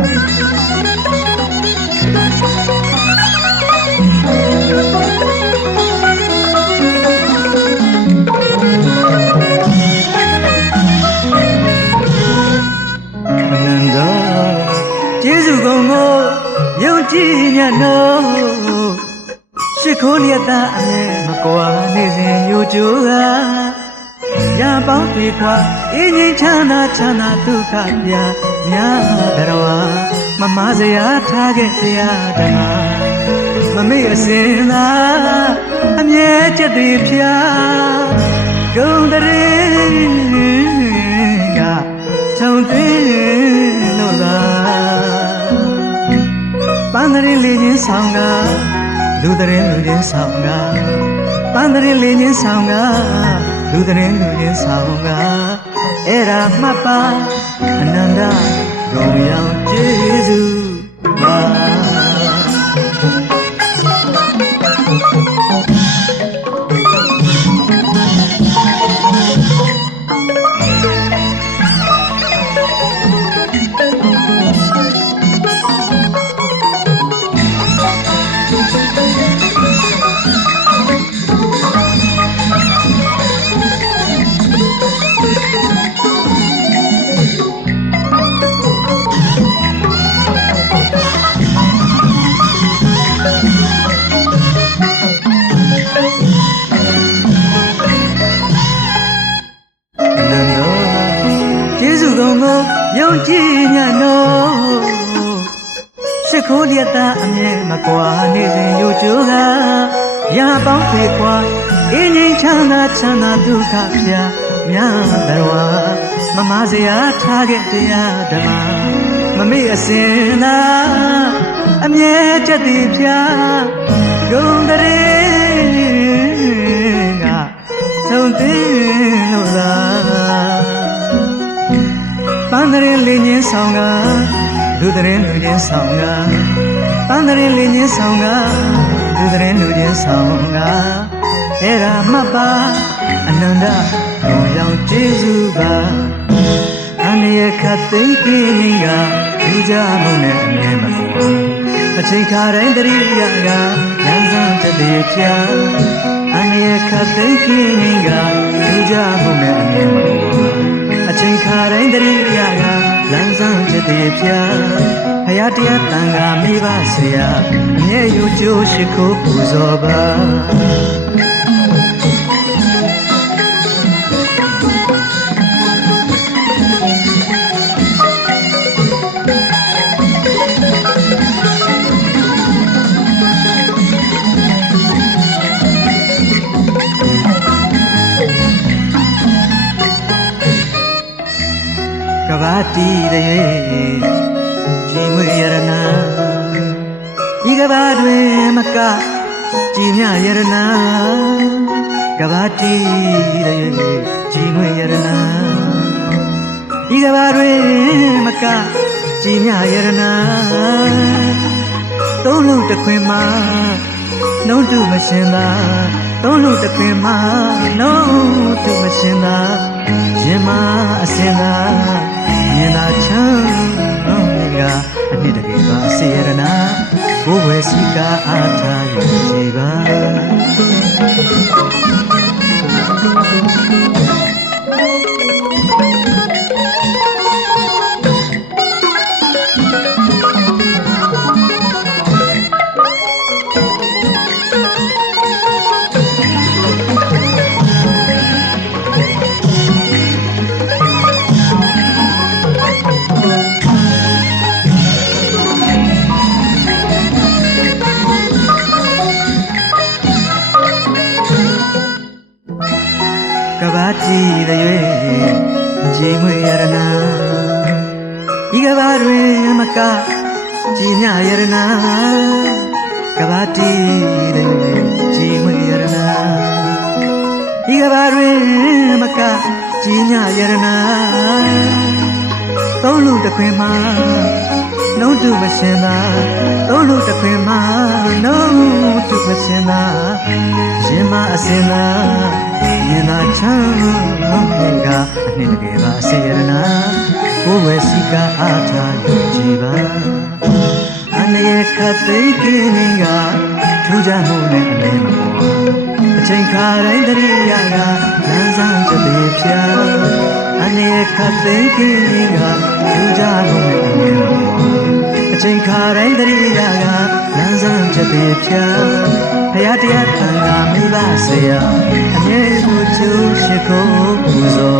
အနန္တကျေးဇူးကုန်ကိုယုံကြည်ညနောရှိခိုးလျက်သားအမြဲမကွာနေစဉ်ယူကြိုးက ရပေါင်းတွေခွာအင်းငိမ့်ချမ်းသာချမ်းသာဒုက္ခပြများတော်မမစရာထားခဲ့တရားဓမ္မမမေ့အစင်သာအမြဲချက်တွေဖျားဂုံတရင်ကချုံသိလို့လားပန်းတရင်လေးချင်းဆောင်ကလူတရင်လူချင်းဆောင်ကပန်းတရင်လေးချင်းဆောင်က လူတရင်လူချင်းဆောင်ကအဲ့ဒါမှတ်ပါအနန္တဂုံရောက်ကျေးဇူး ကျေးဇူးကုန်ကိုယုံကြည်ညနောစစ်ခိုးလျက်သားအမြဲမကွာနေစဉ်ယူကြိုးကရပေါင်းဖေခွာအင်းငိမ့်ချမ်းသာချမ်းသာဒုက္ခပြများတော်မမစရာထားခဲ့တရားဓမ္မမမေ့အစင်သာအမြဲချက်တည်ဖြာဂုံတရ ပန်းတရင်လေးချင်းဆောင်ကလူတရင်လူချင်းဆောင်ကပန်းတရင်လေးချင်းဆောင်ကလူတရင်လူချင်းဆောင်ကအဲ့ဒါမှတ်ပါအနန္တဘုံရောက်ကျေးဇူးပါအန္တရာယ်ခတ်သိမ်းခြင်းကလူကြမှုနဲ့အမြဲမကွာအချိန်ခါတိုင်းတရိယာကလမ်းဆောင်တည်းချာအန္တရာယ်ခတ်သိမ်းခြင်းကလူကြမှုနဲ့အမြဲမကွာအ ချိန်ခါတိုင်းတရိယာကလမ်းဆောင်ဖြစ်တဲ့ပြဖယားတရားတန်ခါမိဘဆရာအမြဲယူကြိုးရှိခိုးပူဇော်ပါ ကဘာတီတဲ့ကြီးမွေရနာဒီကဘာတွင်မကကြည်မြရနာကဘာတီတဲ့ကြီးမွေရနာဒီကဘာတွင်မကကြည်မြရနာသုံးလုံးတစ်ခွင်မှာနှုံးတူမရှင်သာသုံးလုံးတစ်ခွင်မှာနှုံးတူမရှင်သာရင်မအစင်သာ မြင်သာချမ်းကအနှစ်တကယ်ပါစေရနာဘိုးဝဲစီကားအားထားယူကြည်ပါ ကဘာတီတဲ့ကြည်မွေရနာဤကဘာတွင်မကကြည်မြရနာကဘာတီတဲ့ကြည်မွေရနာဤကဘာတွင်မကကြည်မြရနာသုံးလူတစ်ခွင်မှာနှုံးတူမရှင်သာသုံးလူတစ်ခွင်မှာနှုံးတူမရှင်သာရင်မအစင်သာမြင်သာ ချမ်းကအနှစ်ကအနှစ်တကယ်ပါစေရနာဘကိုယ်ဝယ်စီကအားထားယူကြည်ပါအနေရခတ်သိမ်းကင်းကထူးခြားမှုနဲ့အလင်းမပေါ်အချိန်ခါတိုင်းတရိယာကလမ်းဆောင်ချက်တွေဖြာအနေရခတ်သိမ်းကင်းကထူးခြားမှုနဲ့အလင်းမပေါ်အချိန်ခါတိုင်းတရိယာကလမ်းဆောင်ချက်တွေဖြာဖရာတရားခံကမိဘ ဆရာအမြဲကိုကျိုးရှိခိုးပူဇော်ဘာ